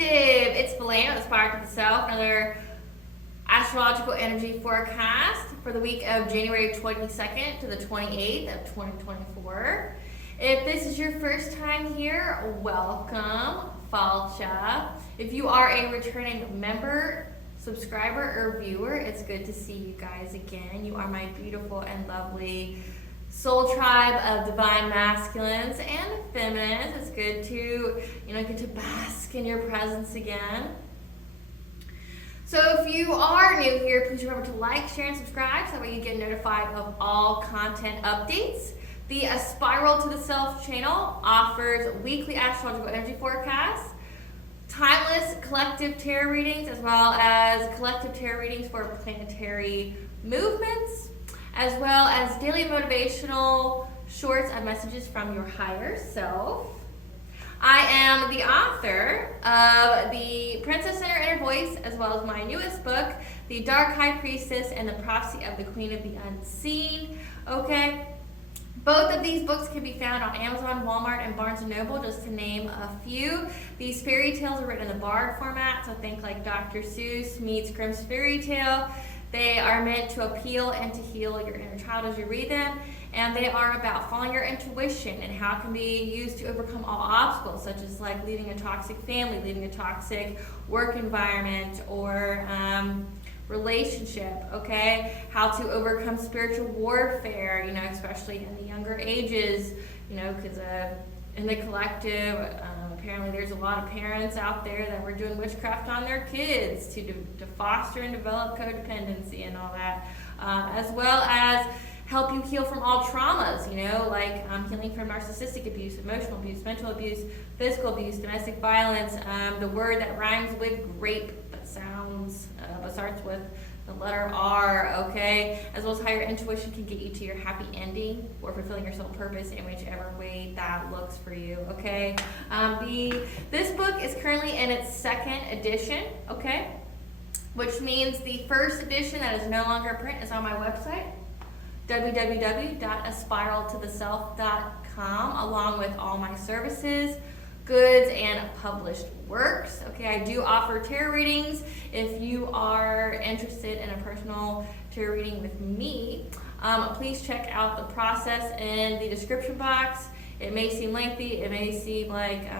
Collective. It's Belana, Aspiraltotheself, Self, another astrological energy forecast for the week of January 22nd to the 28th of 2024. If this is your first time here, welcome, Falcha. If you are a returning member, subscriber, or viewer, it's good to see you guys again. You are my beautiful and lovely soul tribe of divine masculines and feminines. It's good to, get to bask in your presence again. So if you are new here, please remember to like, share, and subscribe so that way you get notified of all content updates. The Spiral to the Self channel offers weekly astrological energy forecasts, timeless collective tarot readings, as well as collective tarot readings for planetary movements, as well as daily motivational shorts and messages from your higher self. I am the author of the Princess in Her Inner Voice, as well as my newest book, The Dark High Priestess and the Prophecy of the Queen of the Unseen. Okay, both of these books can be found on Amazon, Walmart, and Barnes & Noble, just to name a few. These fairy tales are written in the bard format, so think like Dr. Seuss meets Grimm's fairy tale. They are meant to appeal and to heal your inner child as you read them, and they are about following your intuition and how it can be used to overcome all obstacles, such as like leaving a toxic family, leaving a toxic work environment, or relationship, okay? How to overcome spiritual warfare, especially in the younger ages, because in the collective, apparently there's a lot of parents out there that were doing witchcraft on their kids to foster and develop codependency and all that, as well as help you heal from all traumas, like healing from narcissistic abuse, emotional abuse, mental abuse, physical abuse, domestic violence, the word that rhymes with grape but starts with the letter R, okay? As well as how your intuition can get you to your happy ending or fulfilling your soul purpose in whichever way that looks for you, okay? This book is currently in its second edition, okay? Which means the first edition that is no longer print is on my website, www.aspiraltotheself.com, along with all my services, goods, and published works. Okay, I do offer tarot readings. If you are interested in a personal tarot reading with me, please check out the process in the description box. It may seem lengthy. It may seem like,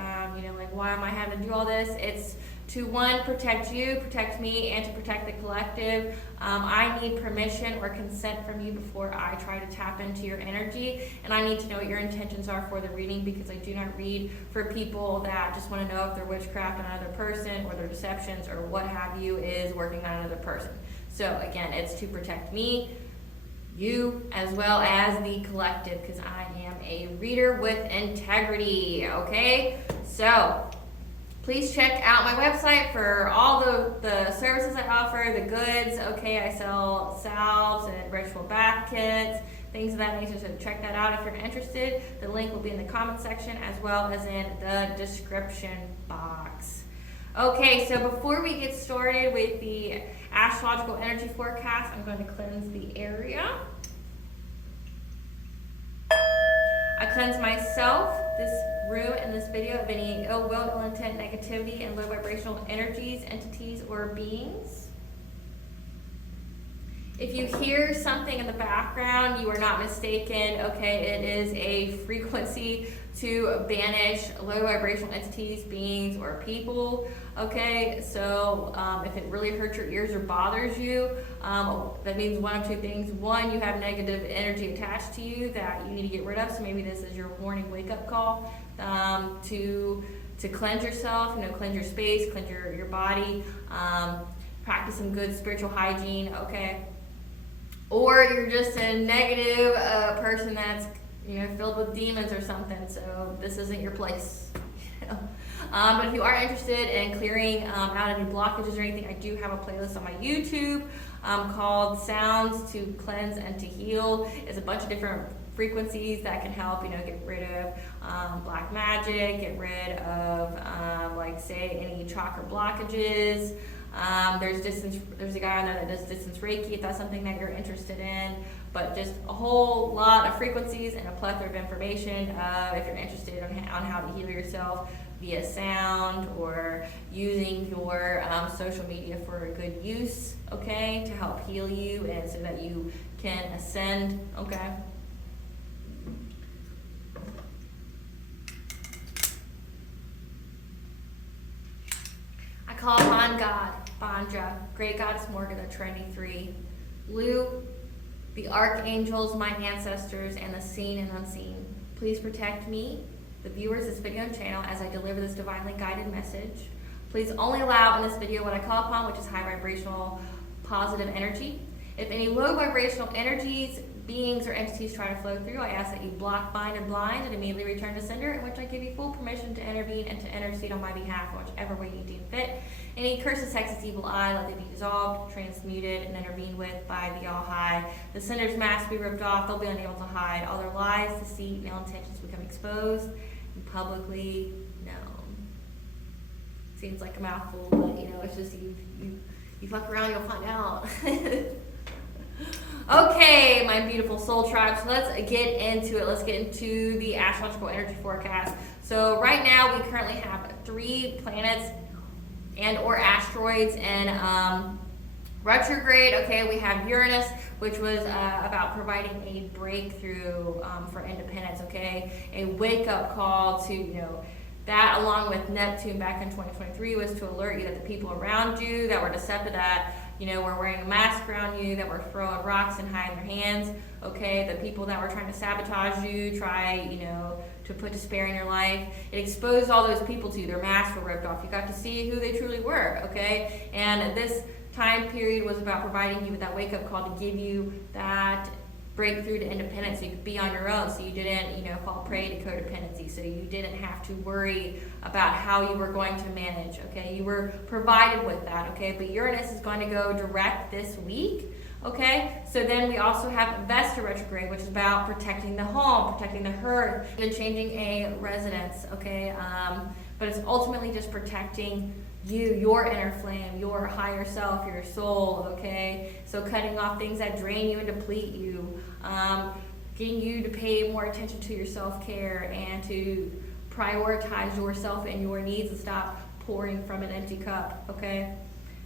why am I having to do all this? It's to, one, protect you, protect me, and to protect the collective. I need permission or consent from you before I try to tap into your energy, and I need to know what your intentions are for the reading, because I do not read for people that just want to know if their witchcraft on another person or their deceptions or what have you is working on another person. So again, it's to protect me, you, as well as the collective, because I am a reader with integrity, okay? So please check out my website for all the services I offer, the goods, okay? I sell salves and ritual bath kits, things of that nature, so check that out if you're interested. The link will be in the comment section as well as in the description box. Okay, so before we get started with the astrological energy forecast, I'm going to cleanse the area. I cleanse myself, this room, and this video of any ill will, ill intent, negativity, and low vibrational energies, entities, or beings. If you hear something in the background, you are not mistaken, okay? It is a frequency to banish low vibrational entities, beings, or people, okay? So if it really hurts your ears or bothers you, that means one of two things. One, you have negative energy attached to you that you need to get rid of, so maybe this is your warning wake-up call to cleanse yourself, cleanse your space, cleanse your body, practice some good spiritual hygiene, okay? Or you're just a negative person that's filled with demons or something, so this isn't your place. But if you are interested in clearing out any blockages or anything, I do have a playlist on my YouTube called Sounds to Cleanse and to Heal. It's a bunch of different frequencies that can help, get rid of black magic, get rid of, say, any chakra blockages. There's a guy on there that does distance Reiki if that's something that you're interested in. But just a whole lot of frequencies and a plethora of information if you're interested on how to heal yourself via sound or using your social media for a good use, okay, to help heal you and so that you can ascend, okay? I call upon God, Banja, Great Goddess Morgan, the Trinity 3, Lu, the archangels, my ancestors, and the seen and unseen. Please protect me, the viewers of this video and channel, as I deliver this divinely guided message. Please only allow in this video what I call upon, which is high vibrational positive energy. If any low vibrational energies, beings, or entities try to flow through, I ask that you block, bind, and blind, and immediately return to sender, in which I give you full permission to intervene and to intercede on my behalf in whichever way you deem fit. Any curses, hexes, evil eye, let them be dissolved, transmuted, and intervened with by the All High. The sender's mask be ripped off, they'll be unable to hide. All their lies, deceit, and ill intentions become exposed and publicly known. Seems like a mouthful, but it's just you fuck around, you'll find out. Okay, my beautiful soul tribe, so let's get into it. Let's get into the astrological energy forecast. So right now we currently have 3 planets and or asteroids in retrograde. Okay, we have Uranus, which was about providing a breakthrough for independence, okay? A wake-up call to, that along with Neptune back in 2023 was to alert you that the people around you that were deceptive, that were wearing a mask around you, that were throwing rocks and hiding their hands, okay? The people that were trying to sabotage you, to put despair in your life. It exposed all those people to you. Their masks were ripped off. You got to see who they truly were, okay? And this time period was about providing you with that wake-up call to give you that breakthrough to independence so you could be on your own, so you didn't, fall prey to codependency, so you didn't have to worry about how you were going to manage, okay? You were provided with that, okay? But Uranus is going to go direct this week, okay? So then we also have Vesta retrograde, which is about protecting the home, protecting the hearth, even changing a residence, okay? But it's ultimately just protecting you, your inner flame, your higher self, your soul, okay? So cutting off things that drain you and deplete you, getting you to pay more attention to your self-care and to prioritize yourself and your needs and stop pouring from an empty cup, okay?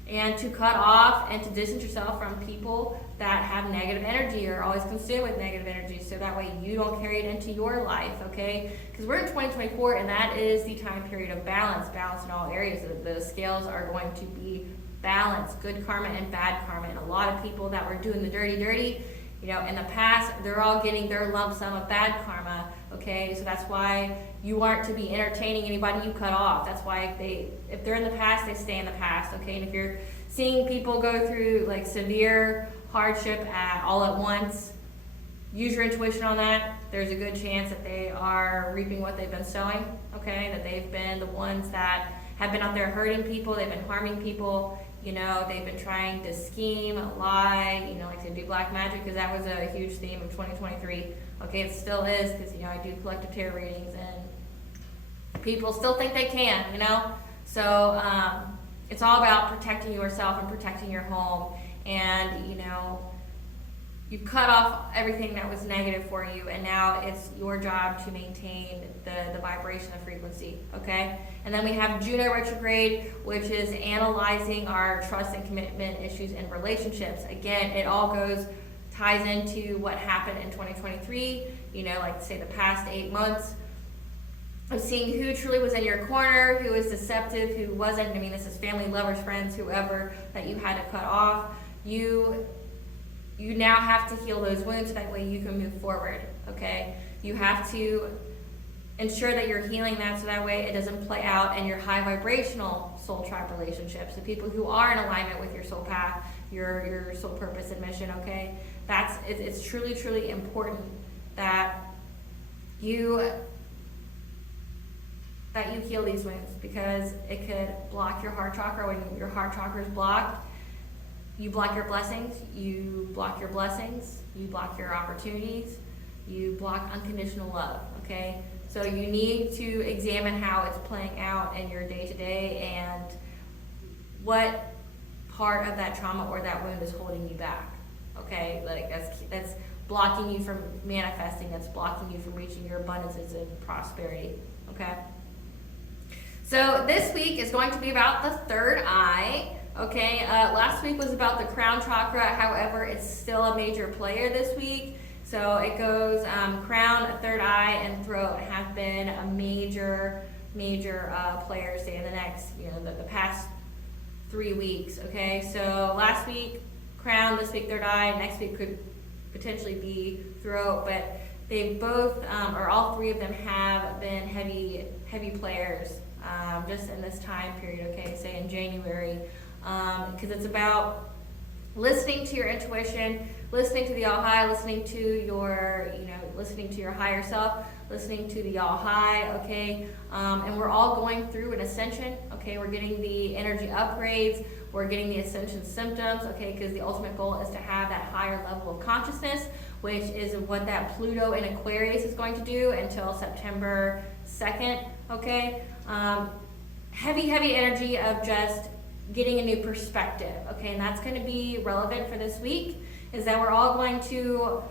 And to cut off and to distance yourself from people that have negative energy or are always consumed with negative energy, so that way you don't carry it into your life, okay? Because we're in 2024 and that is the time period of balance in all areas. The scales are going to be balanced, good karma and bad karma. And a lot of people that were doing the dirty, in the past, they're all getting their lump sum of bad karma, okay? So that's why you aren't to be entertaining anybody you cut off. That's why if they're in the past, they stay in the past, okay? And if you're seeing people go through like severe hardship all at once, use your intuition on that. There's a good chance that they are reaping what they've been sowing, okay? That they've been the ones that have been out there hurting people, they've been harming people, they've been trying to scheme, lie, like to do black magic, because that was a huge theme of 2023. Okay, it still is, because, I do collective tarot readings, and people still think they can, So it's all about protecting yourself and protecting your home, and, you've cut off everything that was negative for you, and now it's your job to maintain the vibration of frequency, okay? And then we have Juno retrograde, which is analyzing our trust and commitment issues in relationships. Again, it all ties into what happened in 2023, like say the past 8 months of seeing who truly was in your corner, who was deceptive, who wasn't. This is family, lovers, friends, whoever that you had to cut off. You now have to heal those wounds so that way you can move forward, okay? You have to ensure that you're healing that so that way it doesn't play out in your high vibrational soul tribe relationships, the people who are in alignment with your soul path, your soul purpose and mission, okay? It's truly, truly important that you heal these wounds, because it could block your heart chakra. When your heart chakra is blocked, you block your blessings, you block your opportunities, you block unconditional love, okay? So you need to examine how it's playing out in your day-to-day and what part of that trauma or that wound is holding you back, okay? Like that's blocking you from manifesting, that's blocking you from reaching your abundances and prosperity, okay? So this week is going to be about the third eye. Okay, last week was about the crown chakra. However, it's still a major player this week. So it goes crown, third eye, and throat have been a major players say in the next, the past 3 weeks. Okay, so last week crown, this week third eye, next week could potentially be throat, but they both or all three of them have been heavy players just in this time period. Okay, say in January, because it's about listening to your intuition, listening to the all high, listening to your higher self, listening to the all high. Okay, and we're all going through an ascension. Okay, we're getting the energy upgrades, we're getting the ascension symptoms. Okay, because the ultimate goal is to have that higher level of consciousness, which is what that Pluto in Aquarius is going to do until September 2nd. Okay, heavy energy of just getting a new perspective. Okay, and that's going to be relevant for this week, is that we're all going to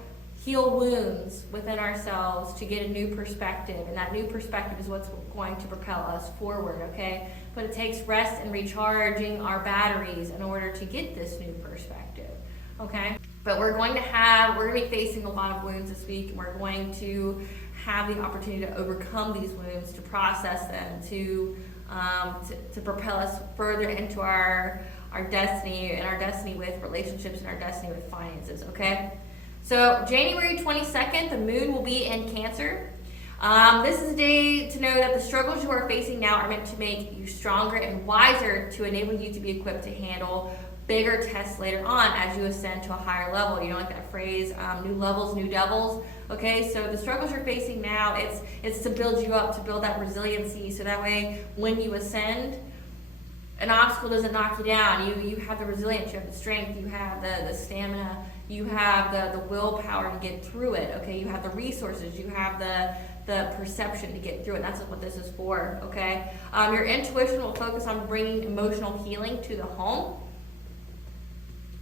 heal wounds within ourselves to get a new perspective, and that new perspective is what's going to propel us forward. Okay, but it takes rest and recharging our batteries in order to get this new perspective. Okay, but we're going to be facing a lot of wounds this week, and we're going to have the opportunity to overcome these wounds, to process them, to propel us further into our destiny, and our destiny with relationships, and our destiny with finances. Okay, so January 22nd, the moon will be in Cancer. This is a day to know that the struggles you are facing now are meant to make you stronger and wiser, to enable you to be equipped to handle bigger tests later on as you ascend to a higher level. You know, like that phrase, new levels, new devils. Okay, so the struggles you're facing now, it's to build you up, to build that resiliency, so that way when you ascend, an obstacle doesn't knock you down. You have the resilience, you have the strength, you have the stamina, you have the willpower to get through it. Okay, you have the resources, you have the perception to get through it. That's what this is for. Okay, your intuition will focus on bringing emotional healing to the home.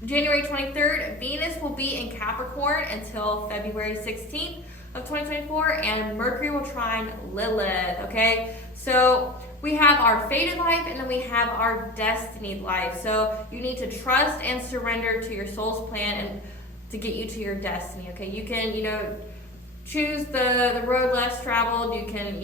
January 23rd, Venus will be in Capricorn until February 16th of 2024, and Mercury will trine Lilith. Okay, so we have our fated life, and then we have our destined life. So you need to trust and surrender to your soul's plan and to get you to your destiny. Okay, you can choose the road less traveled. You can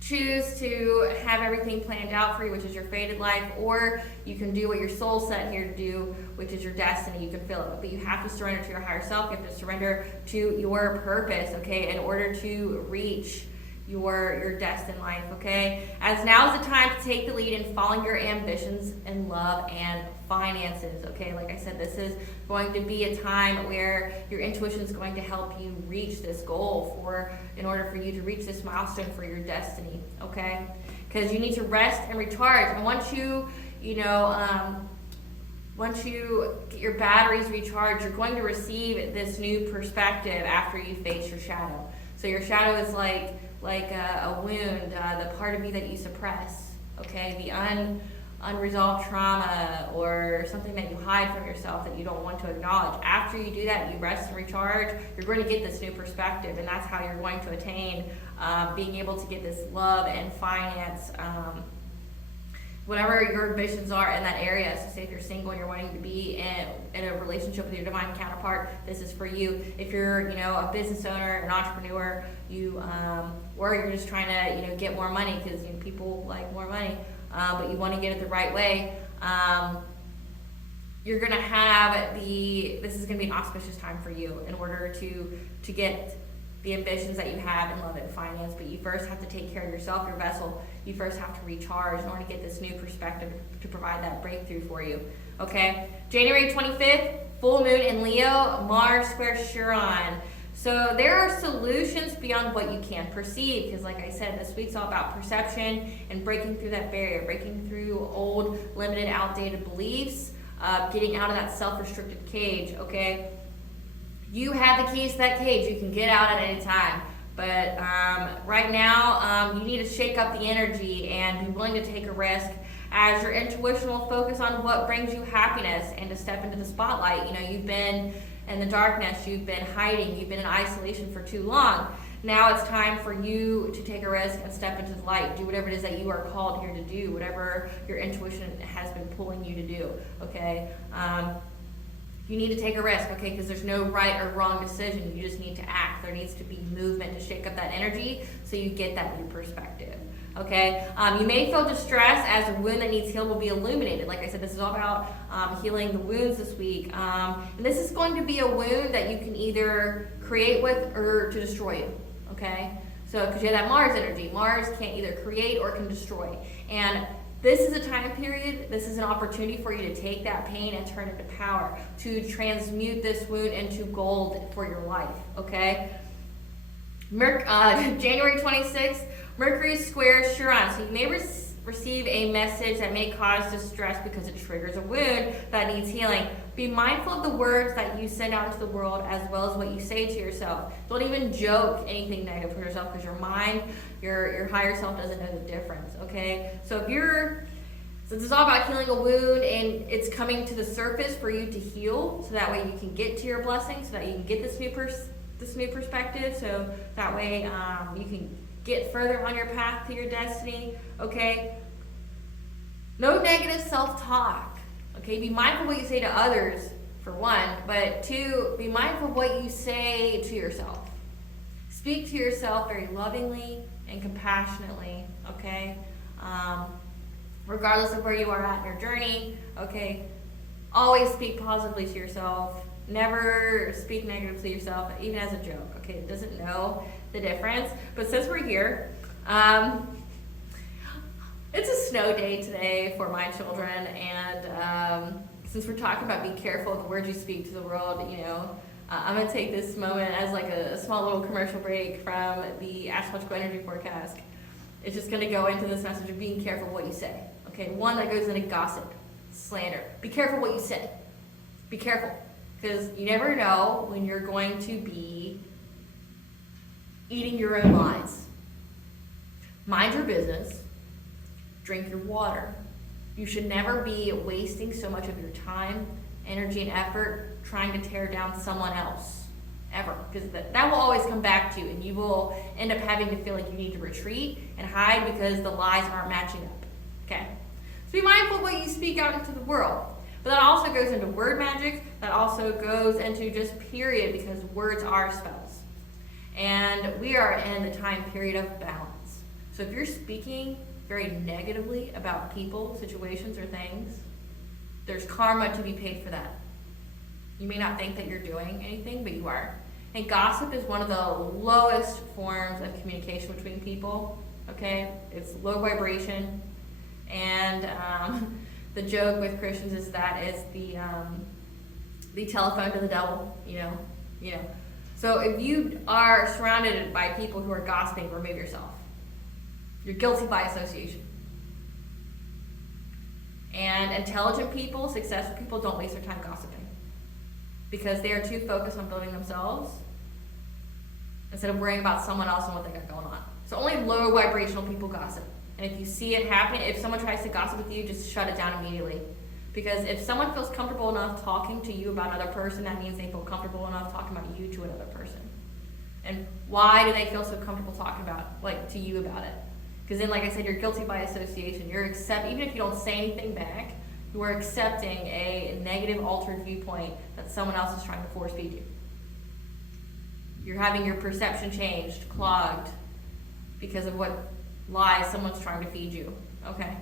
choose to have everything planned out for you, which is your fated life, or you can do what your soul set here to do, which is your destiny. You can feel it, but you have to surrender to your higher self. You have to surrender to your purpose, okay, in order to reach your destined life. Okay, as now is the time to take the lead in following your ambitions in love and finances. Okay, like I said, this is going to be a time where your intuition is going to help you reach this goal, in order for you to reach this milestone for your destiny. Okay, because you need to rest and recharge, and once you get your batteries recharged, you're going to receive this new perspective after you face your shadow. So your shadow is like a wound, the part of you that you suppress. Okay, the unresolved trauma, or something that you hide from yourself that you don't want to acknowledge. After you do that, you rest and recharge, you're going to get this new perspective, and that's how you're going to attain being able to get this love and finance, whatever your ambitions are in that area. So say if you're single and you're wanting to be in a relationship with your divine counterpart, this is for you. If you're a business owner, an entrepreneur, or you're just trying to get more money, because people like more money, but you want to get it the right way, you're going to have this is going to be an auspicious time for you in order to get the ambitions that you have in love and finance. But you first have to take care of yourself, your vessel. You first have to recharge in order to get this new perspective to provide that breakthrough for you. Okay, January 25th, full moon in Leo, Mars square Chiron. So there are solutions beyond what you can perceive, because like I said, this week's all about perception and breaking through that barrier, breaking through old, limited, outdated beliefs, getting out of that self-restricted cage. Okay, you have the keys to that cage. You can get out at any time, but right now you need to shake up the energy and be willing to take a risk, as your intuition will focus on what brings you happiness and to step into the spotlight. You've been in the darkness, you've been hiding, you've been in isolation for too long. Now it's time for you to take a risk and step into the light. Do whatever it is that you are called here to do, whatever your intuition has been pulling you to do, okay? You need to take a risk, okay, because there's no right or wrong decision. You just need to act. There needs to be movement to shake up that energy so you get that new perspective, okay? You may feel distress as a wound that needs healed will be illuminated. Like I said, this is all about healing the wounds this week. And this is going to be a wound that you can either create with or to destroy you, okay? So, because you have that Mars energy. Mars can't either create or can destroy. And this is a time period, this is an opportunity for you to take that pain and turn it into power, to transmute this wound into gold for your life, okay? January 26th, Mercury squares Uranus. So you may receive a message that may cause distress because it triggers a wound that needs healing. Be mindful of the words that you send out into the world as well as what you say to yourself. Don't even joke anything negative for yourself because your mind, your higher self doesn't know the difference, okay? So this is all about healing a wound and it's coming to the surface for you to heal so that way you can get to your blessing, so that you can get this new perspective, so that way you can get further on your path to your destiny, okay? No negative self-talk, okay? Be mindful of what you say to others, for one, but two, be mindful of what you say to yourself. Speak to yourself very lovingly and compassionately, okay? Regardless of where you are at in your journey, okay? Always speak positively to yourself. Never speak negatively to yourself, even as a joke, okay? It doesn't know the difference. But since we're here, it's a snow day today for my children, and since we're talking about being careful of the words you speak to the world, I'm going to take this moment as like a small little commercial break from the astrological energy forecast. It's just going to go into this message of being careful what you say, okay? One that goes into gossip, slander. Be careful what you say. Be careful, because you never know when you're going to be eating your own lies. Mind your business. Drink your water. You should never be wasting so much of your time, energy, and effort trying to tear down someone else, ever. Because that will always come back to you, and you will end up having to feel like you need to retreat and hide because the lies aren't matching up, okay? So be mindful of what you speak out into the world. But that also goes into word magic. That also goes into just period, because words are spells. And we are in the time period of balance. So if you're speaking very negatively about people, situations, or things, there's karma to be paid for that. You may not think that you're doing anything, but you are. And gossip is one of the lowest forms of communication between people, okay? It's low vibration. And the joke with Christians is that it's the telephone to the devil, you know. So if you are surrounded by people who are gossiping, remove yourself. You're guilty by association. And intelligent people, successful people, don't waste their time gossiping, because they are too focused on building themselves instead of worrying about someone else and what they got going on. So only low vibrational people gossip. And if you see it happening, if someone tries to gossip with you, just shut it down immediately. Because if someone feels comfortable enough talking to you about another person, that means they feel comfortable enough talking about you to another person. And why do they feel so comfortable talking to you about it? Because then, like I said, you're guilty by association. Even if you don't say anything back, you are accepting a negative, altered viewpoint that someone else is trying to force feed you. You're having your perception changed, clogged, because of what lies someone's trying to feed you. Okay,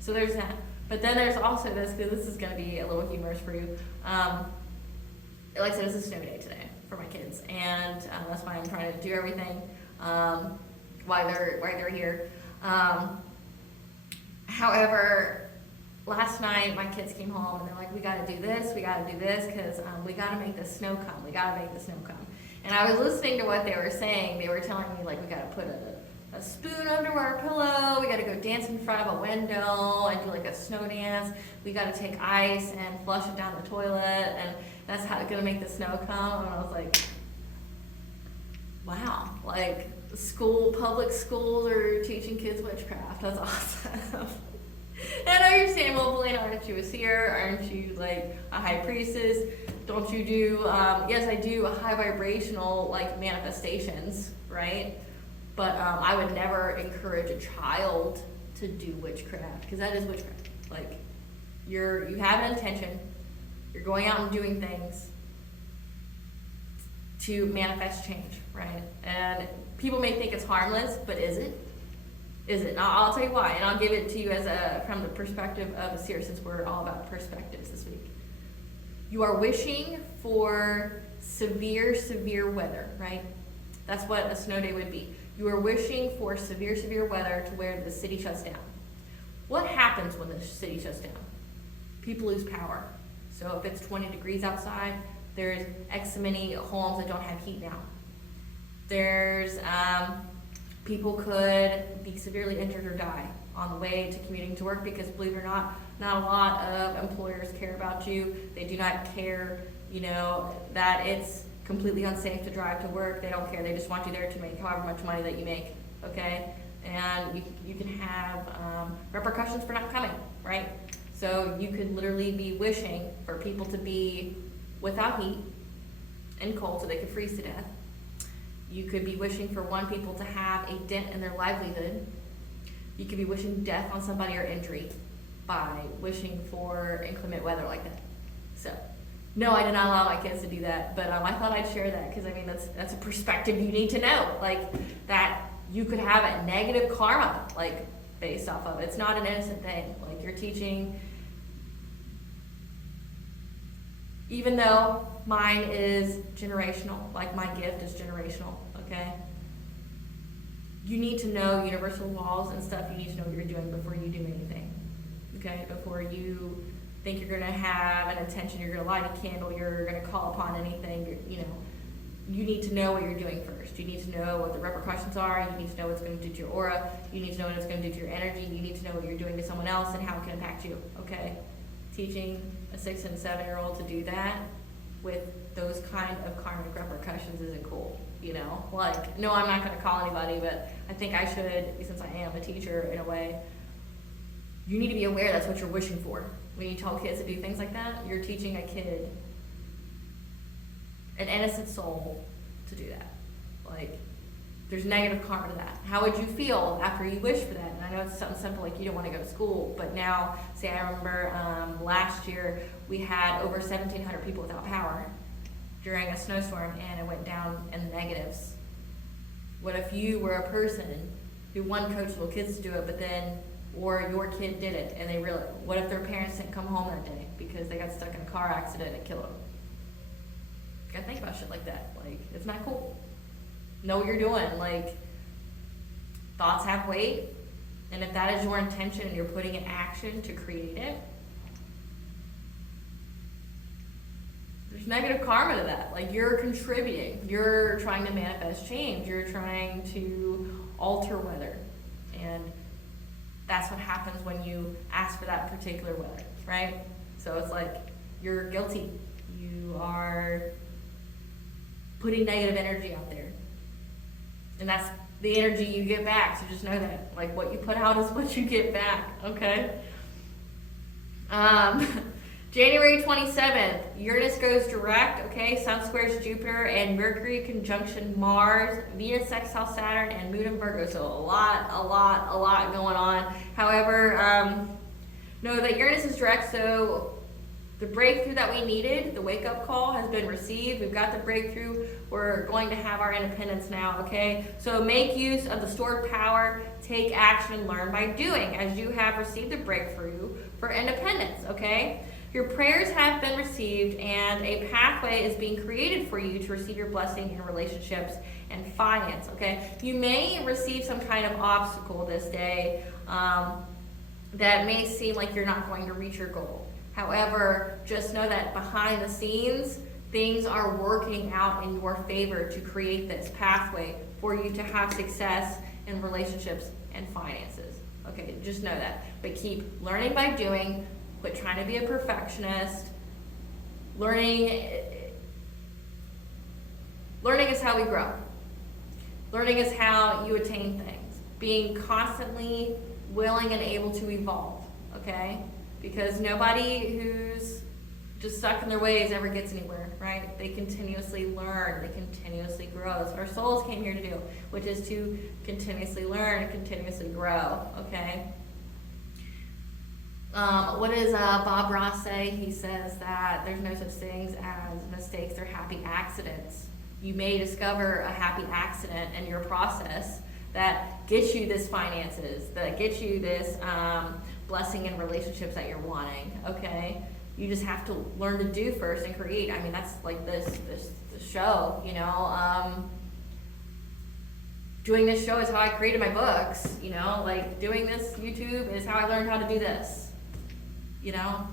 so there's that. But then there's also this, because this is going to be a little humorous for you. Like I said, it's a snow day today for my kids, and that's why I'm trying to do everything while they're here. However, last night my kids came home and they're like, we got to do this, because we got to make the snow come. And I was listening to what they were saying. They were telling me, like, we got to put a spoon under our pillow, we got to go dance in front of a window and do like a snow dance, we got to take ice and flush it down the toilet, and that's how it's going to make the snow come. And I was like, wow, like public schools are teaching kids witchcraft. That's awesome. And I understand, well, Blaine, aren't you a seer? Aren't you like a high priestess? Don't you do, yes, I do high vibrational like manifestations, right? But I would never encourage a child to do witchcraft, because that is witchcraft. Like, you have an intention, you're going out and doing things to manifest change, right? And people may think it's harmless, but is it? Is it? And I'll tell you why, and I'll give it to you from the perspective of a seer, since we're all about perspectives this week. You are wishing for severe weather, right? That's what a snow day would be. You are wishing for severe weather to where the city shuts down. What happens when the city shuts down? People lose power. So if it's 20 degrees outside, there's X many homes that don't have heat now. There's people could be severely injured or die on the way to commuting to work, because believe it or not a lot of employers care about you. They do not care, that it's completely unsafe to drive to work. They don't care. They just want you there to make however much money that you make, okay? And you can have repercussions for not coming, right? So you could literally be wishing for people to be without heat and cold so they could freeze to death. You could be wishing for people to have a dent in their livelihood. You could be wishing death on somebody or injury by wishing for inclement weather like that. So, no, I did not allow my kids to do that, but I thought I'd share that, because that's a perspective you need to know, like that you could have a negative karma, like based off of it. It's not an innocent thing. Like, you're teaching, even though mine is generational, like my gift is generational, okay? You need to know universal laws and stuff. You need to know what you're doing before you do anything, okay? Before you think you're going to have an intention, you're going to light a candle, you're going to call upon anything, you need to know what you're doing first. You need to know what the repercussions are. You need to know what's going to do to your aura. You need to know what it's going to do to your energy. You need to know what you're doing to someone else and how it can impact you, okay? Teaching a 6 and 7-year-old to do that with those kind of karmic repercussions isn't cool, Like, no, I'm not going to call anybody, but I think I should, since I am a teacher in a way. You need to be aware that's what you're wishing for. When you tell kids to do things like that, you're teaching a kid, an innocent soul, to do that. Like, there's negative karma to that. How would you feel after you wish for that? And I know it's something simple, like you don't want to go to school, but now, say I remember last year we had over 1,700 people without power during a snowstorm, and it went down in the negatives. What if you were a person who coached little kids to do it, but then, or your kid did it, and they really, what if their parents didn't come home that day because they got stuck in a car accident and it killed them? You gotta think about shit like that. Like, it's not cool. Know what you're doing. Like, thoughts have weight, and if that is your intention and you're putting in action to create it, there's negative karma to that. Like, you're contributing. You're trying to manifest change. You're trying to alter weather. And that's what happens when you ask for that particular weather, right? So it's like, you're guilty. You are putting negative energy out there. And that's the energy you get back, so just know that. Like, what you put out is what you get back, okay? January 27th, Uranus goes direct, okay? Sun squares Jupiter, and Mercury conjunction Mars, Venus sextile Saturn, and Moon in Virgo. So a lot going on. However, know that Uranus is direct, so the breakthrough that we needed, the wake-up call, has been received. We've got the breakthrough. We're going to have our independence now, okay? So make use of the stored power, take action, learn by doing, as you have received the breakthrough for independence, okay? Your prayers have been received, and a pathway is being created for you to receive your blessing in relationships and finance, okay? You may receive some kind of obstacle this day that may seem like you're not going to reach your goal. However, just know that behind the scenes, things are working out in your favor to create this pathway for you to have success in relationships and finances. Okay, just know that. But keep learning by doing. Quit trying to be a perfectionist. Learning is how we grow. Learning is how you attain things. Being constantly willing and able to evolve, okay? Because nobody who's just stuck in their ways ever gets anywhere, right? They continuously learn, they continuously grow. That's what our souls came here to do, which is to continuously learn, continuously grow, okay? What does Bob Ross say? He says that there's no such things as mistakes or happy accidents. You may discover a happy accident in your process that gets you this finances, that gets you this blessing in relationships that you're wanting, okay? You just have to learn to do first and create. I mean, that's like this show, you know. Doing this show is how I created my books, you know. Like, doing this YouTube is how I learned how to do this, you know.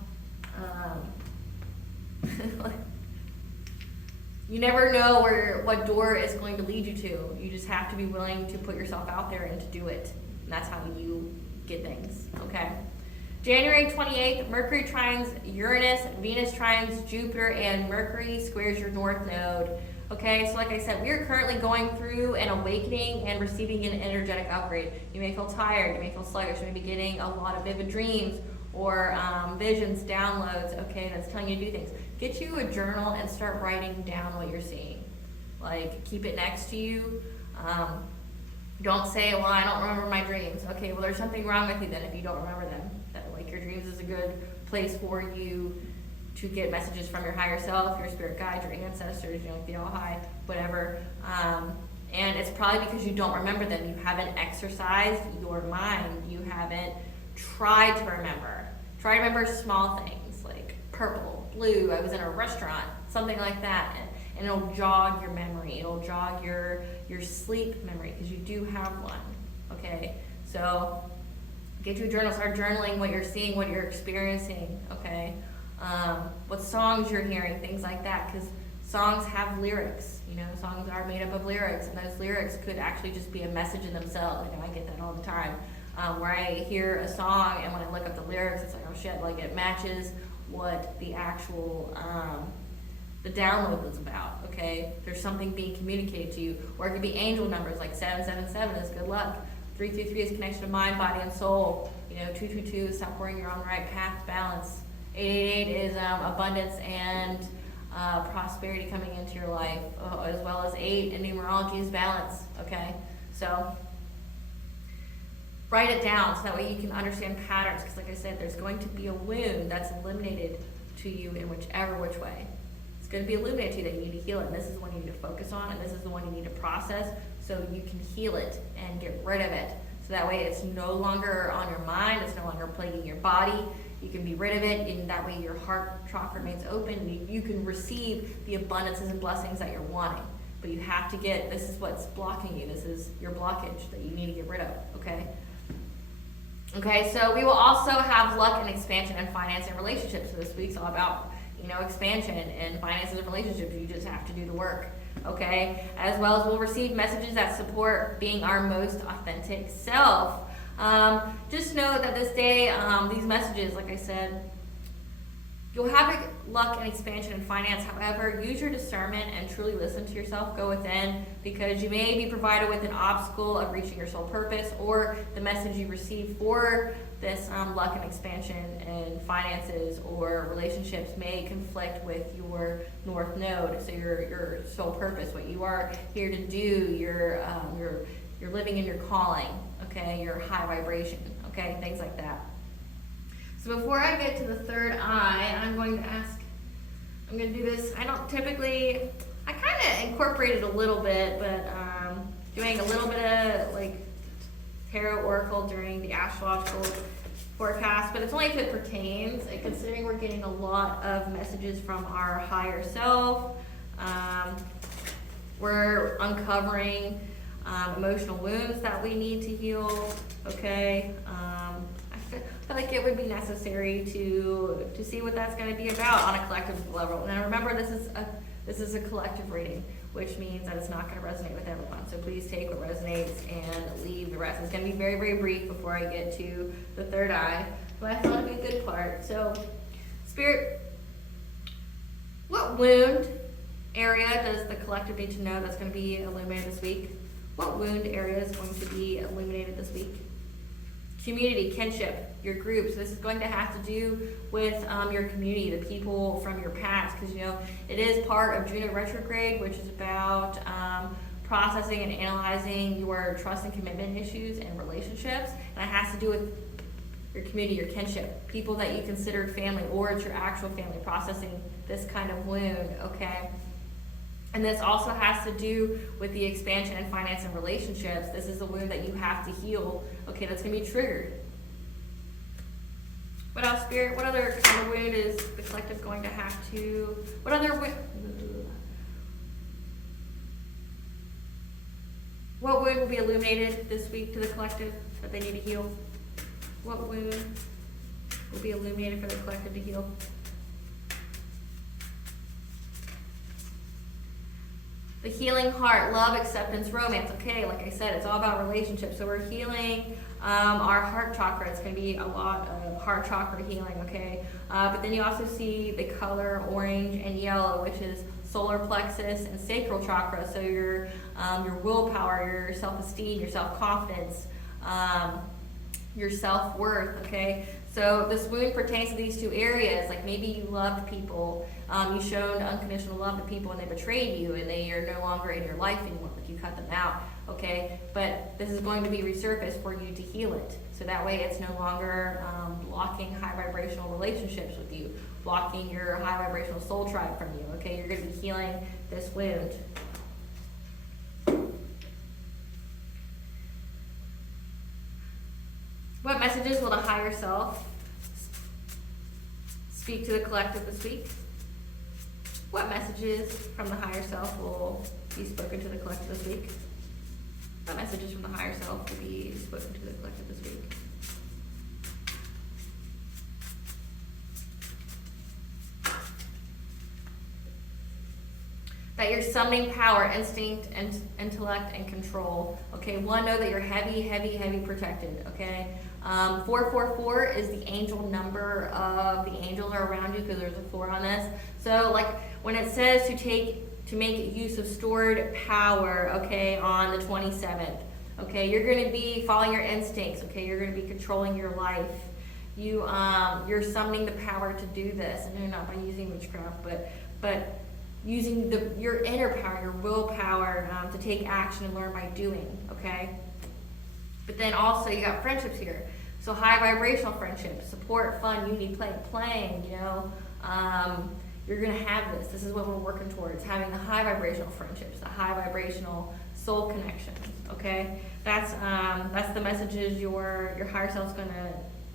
You never know what door is going to lead you to. You just have to be willing to put yourself out there and to do it. And that's how you get things, okay? January 28th, Mercury trines Uranus, Venus trines Jupiter, and Mercury squares your North Node. Okay, so like I said, we are currently going through an awakening and receiving an energetic upgrade. You may feel tired, you may feel sluggish, you may be getting a lot of vivid dreams or visions, downloads, okay, that's telling you to do things. Get you a journal and start writing down what you're seeing. Like, keep it next to you. Don't say, well, I don't remember my dreams. Okay, well, there's something wrong with you then if you don't remember them. Like, your dreams is a good place for you to get messages from your higher self, your spirit guide, your ancestors, you know, the all high, whatever. And it's probably because you don't remember them. You haven't exercised your mind. You haven't tried to remember. Try to remember small things like purple, blue, I was in a restaurant, something like that. And it'll jog your memory. It'll jog your sleep memory, because you do have one, okay? So get you a journal, start journaling what you're seeing, what you're experiencing, okay? What songs you're hearing, things like that, because songs have lyrics, you know, songs are made up of lyrics, and those lyrics could actually just be a message in themselves. I know I get that all the time, where I hear a song, and when I look up the lyrics, it's like, oh shit, like it matches what the actual, the download was about, okay? There's something being communicated to you, or it could be angel numbers, like 777 is good luck. 333 is connection to mind, body, and soul. You know, 222 is stop worrying, you're on the right path, balance. 888 is abundance and prosperity coming into your life, as well as 8 in numerology is balance, okay? So write it down so that way you can understand patterns, because like I said, there's going to be a wound that's eliminated to you in whichever which way. It's going to be illuminated to you that you need to heal it, and this is the one you need to focus on, and this is the one you need to process so you can heal it and get rid of it. So that way it's no longer on your mind, it's no longer plaguing your body. You can be rid of it, and that way your heart chakra remains open. You can receive the abundances and blessings that you're wanting. But you have to get, this is what's blocking you. This is your blockage that you need to get rid of, okay? Okay, so we will also have luck and expansion and finance and relationships. So this week's all about, you know, expansion and finances and relationships. You just have to do the work, okay? As well as we'll receive messages that support being our most authentic self. Just know that this day, these messages, like I said, you'll have luck and expansion and finance. However, use your discernment and truly listen to yourself, go within, because you may be provided with an obstacle of reaching your soul purpose, or the message you receive for this luck and expansion and finances or relationships may conflict with your North Node, so your soul purpose, what you are here to do, you're living in your calling, okay, your high vibration, okay, things like that. So before I get to the third eye, I'm going to do this. I don't typically, I kind of incorporate it a little bit, but doing a little bit of like tarot oracle during the astrological forecast, but it's only if it pertains, and considering we're getting a lot of messages from our higher self. We're uncovering emotional wounds that we need to heal, okay? I feel like it would be necessary to see what that's going to be about on a collective level. Now remember, this is a collective reading, which means that it's not going to resonate with everyone. So please take what resonates and leave the rest. It's going to be very, very brief before I get to the third eye, but I thought it'd be a good part. So, Spirit, what wound area does the collective need to know that's going to be illuminated this week? What wound area is going to be illuminated this week? Community, kinship, your groups. This is going to have to do with your community, the people from your past, because it is part of Juno retrograde, which is about processing and analyzing your trust and commitment issues and relationships, and it has to do with your community, your kinship, people that you considered family, or it's your actual family, processing this kind of wound, okay? And this also has to do with the expansion and finance and relationships. This is a wound that you have to heal, okay, that's going to be triggered. What else, Spirit? What other kind of wound is the collective going to have to, what other wound? What wound will be illuminated this week to the collective that they need to heal? What wound will be illuminated for the collective to heal? The healing heart, love, acceptance, romance. Okay, like I said, it's all about relationships. So we're healing our heart chakra. It's going to be a lot of heart chakra healing, okay? But then you also see the color orange and yellow, which is solar plexus and sacral chakra. So your willpower, your self-esteem, your self-confidence, your self-worth, okay? So this wound pertains to these two areas. Like maybe you loved people, you showed unconditional love to people and they betrayed you and they are no longer in your life anymore, like you cut them out, okay? But this is going to be resurfaced for you to heal it. So that way it's no longer blocking high vibrational relationships with you, blocking your high vibrational soul tribe from you, okay? You're gonna be healing this wound. What messages will the higher self speak to the collective this week? What messages from the higher self will be spoken to the collective this week? What messages from the higher self will be spoken to the collective this week? That you're summoning power, instinct, and intellect, and control. Okay, one, know that you're heavy, heavy, heavy protected, okay? 444 is the angel number of the angels are around you, because there's a 4 on this. So like when it says to make use of stored power, okay, on the 27th, okay, you're going to be following your instincts, okay, you're going to be controlling your life. You're summoning the power to do this, and not by using witchcraft, but using your inner power, your willpower, to take action and learn by doing, okay? But then also you got friendships here. So high vibrational friendships, support, fun, unity, playing, you're gonna have this. This is what we're working towards, having the high vibrational friendships, the high vibrational soul connections, okay? That's the messages your higher self's gonna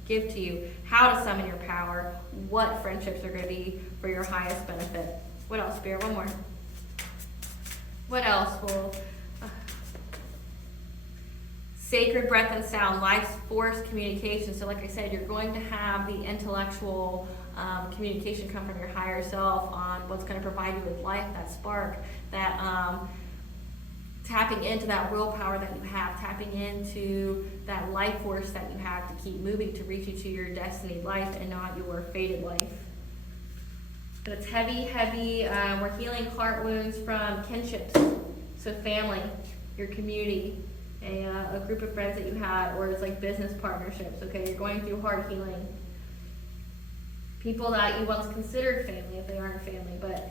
give to you, how to summon your power, what friendships are gonna be for your highest benefit. What else, Spirit? One more. What else will... Sacred breath and sound, life's force communication. So like I said, you're going to have the intellectual communication come from your higher self on what's going to provide you with life, that spark, that tapping into that willpower that you have, tapping into that life force that you have to keep moving to reach you to your destiny life and not your fated life. But it's heavy, heavy. We're healing heart wounds from kinships, so family, your community, a group of friends that you had, or it's like business partnerships, okay? You're going through heart healing. People that you once considered family, if they aren't family, but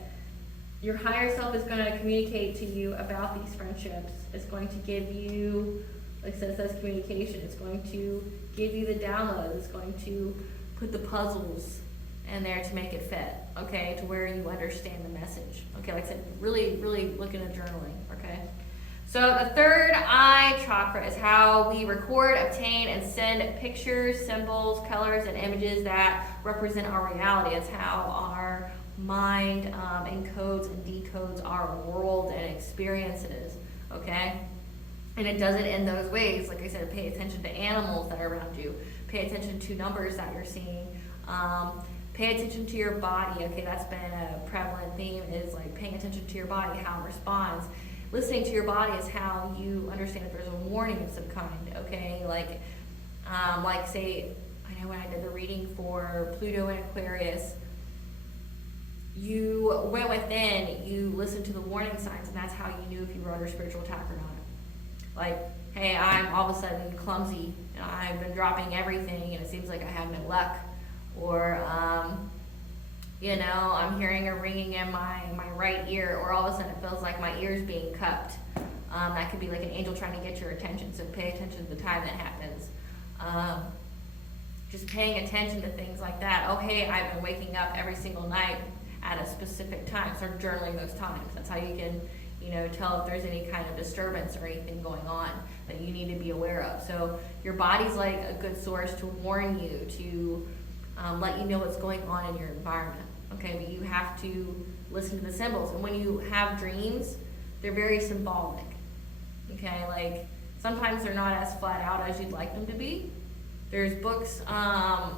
your higher self is going to communicate to you about these friendships. It's going to give you, like I said, it says communication. It's going to give you the downloads. It's going to put the puzzles in there to make it fit, okay, to where you understand the message. Okay, like I said, really, really look into journaling, okay? So the third eye chakra is how we record, obtain, and send pictures, symbols, colors, and images that represent our reality. It's how our mind encodes and decodes our world and experiences, okay? And it does it in those ways. Like I said, pay attention to animals that are around you. Pay attention to numbers that you're seeing. Pay attention to your body. Okay, that's been a prevalent theme, is like paying attention to your body, how it responds. Listening to your body is how you understand if there's a warning of some kind, okay? Like say, I know when I did the reading for Pluto and Aquarius, you went within, you listened to the warning signs, and that's how you knew if you were under spiritual attack or not. Like, hey, I'm all of a sudden clumsy, and I've been dropping everything, and it seems like I have no luck. Or, I'm hearing a ringing in my right ear, or all of a sudden it feels like my ear's being cupped. That could be like an angel trying to get your attention, so pay attention to the time that happens. Just paying attention to things like that. Oh, hey, I've been waking up every single night at a specific time. Start journaling those times. That's how you can, tell if there's any kind of disturbance or anything going on that you need to be aware of. So your body's like a good source to warn you, to let you know what's going on in your environment. Okay, but you have to listen to the symbols. And when you have dreams, they're very symbolic. Okay, like sometimes they're not as flat out as you'd like them to be. There's books out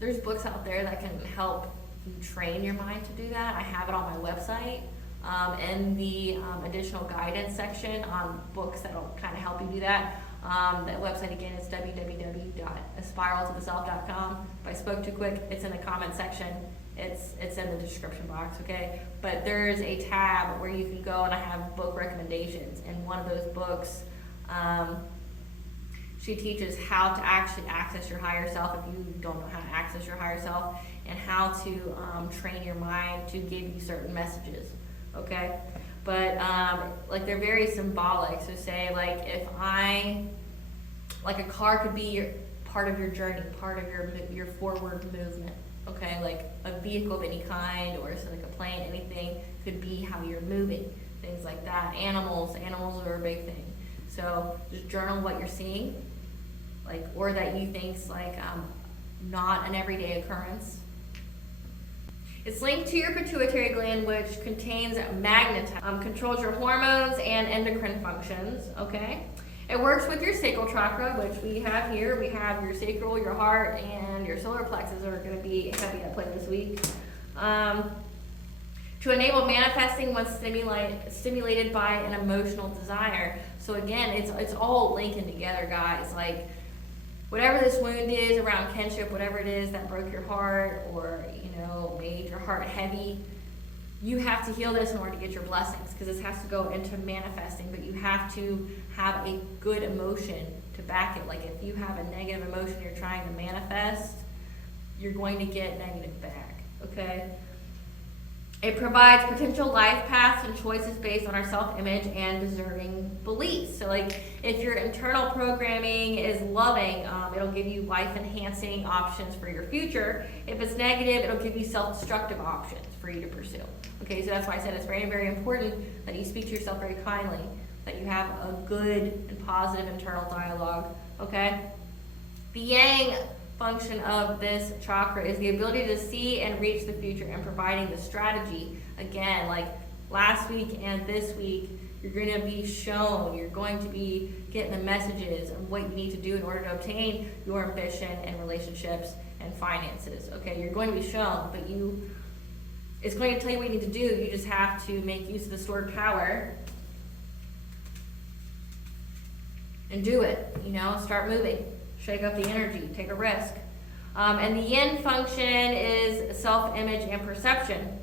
there that can help you train your mind to do that. I have it on my website. In the additional guidance section on books that'll kind of help you do that. That website again is www.aspiraltotheself.com. If I spoke too quick, it's in the comment section. It's in the description box, okay? But there's a tab where you can go, and I have book recommendations. And one of those books, she teaches how to actually access your higher self if you don't know how to access your higher self, and how to train your mind to give you certain messages, okay? But they're very symbolic. So say if a car could be part of your journey, part of your forward movement. Okay, like a vehicle of any kind, or so like a plane, anything could be how you're moving, things like that. Animals are a big thing. So just journal what you're seeing, or that you think's not an everyday occurrence. It's linked to your pituitary gland, which contains magnetism, controls your hormones and endocrine functions. Okay. It works with your sacral chakra, which we have here. We have your sacral, your heart, and your solar plexus are going to be heavy at play this week. To enable manifesting when stimulated by an emotional desire. So again, it's all linking together, guys. Like whatever this wound is around kinship, whatever it is that broke your heart or made your heart heavy, you have to heal this in order to get your blessings, because this has to go into manifesting, but you have to have a good emotion to back it. Like if you have a negative emotion you're trying to manifest, you're going to get negative back, okay? It provides potential life paths and choices based on our self-image and deserving beliefs. So if your internal programming is loving, it'll give you life-enhancing options for your future. If it's negative, it'll give you self-destructive options for you to pursue. Okay, so that's why I said it's very, very important that you speak to yourself very kindly, that you have a good and positive internal dialogue, okay? The yang function of this chakra is the ability to see and reach the future and providing the strategy. Again, like last week and this week, you're going to be shown, you're going to be getting the messages of what you need to do in order to obtain your ambition and relationships and finances. Okay, you're going to be shown, but it's going to tell you what you need to do. You just have to make use of the stored power and do it, start moving. Shake up the energy, take a risk. And the yin function is self-image and perception.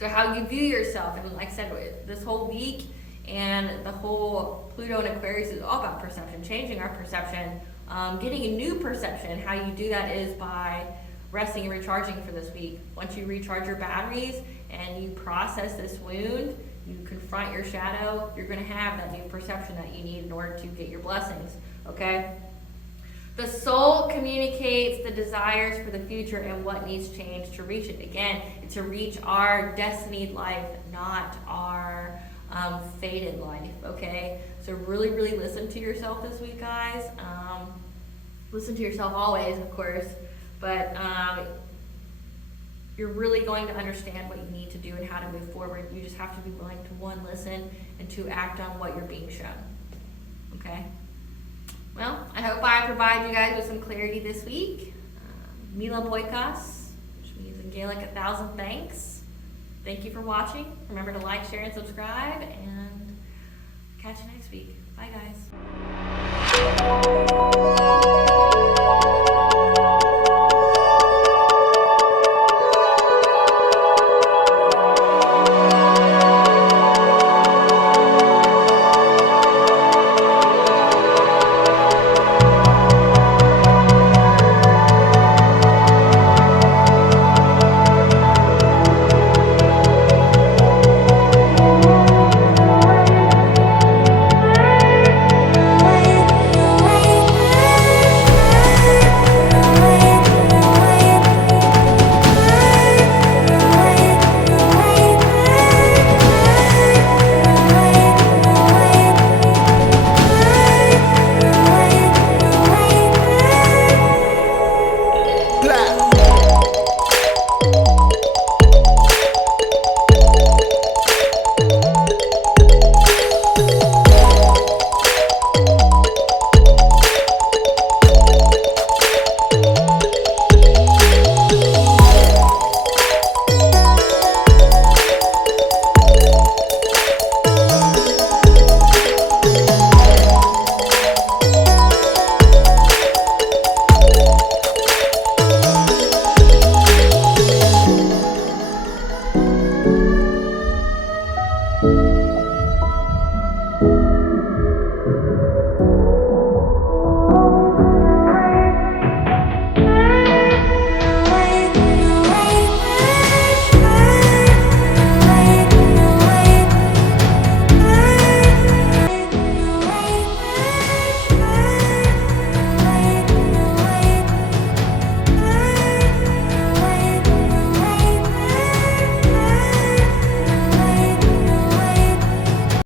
So how you view yourself, and like I said, this whole week and the whole Pluto and Aquarius is all about perception, changing our perception, getting a new perception. How you do that is by resting and recharging for this week. Once you recharge your batteries and you process this wound, you confront your shadow, you're going to have that new perception that you need in order to get your blessings, okay? The soul communicates the desires for the future and what needs change to reach it. Again, to reach our destinied life, not our fated life, okay? So really, really listen to yourself this week, guys. Listen to yourself always, of course, but you're really going to understand what you need to do and how to move forward. You just have to be willing to, one, listen, and two, act on what you're being shown, okay? Well, I hope I provide you guys with some clarity this week. Mila Boikos, which means in Gaelic 1,000 thanks. Thank you for watching. Remember to like, share, and subscribe, and catch you next week. Bye, guys.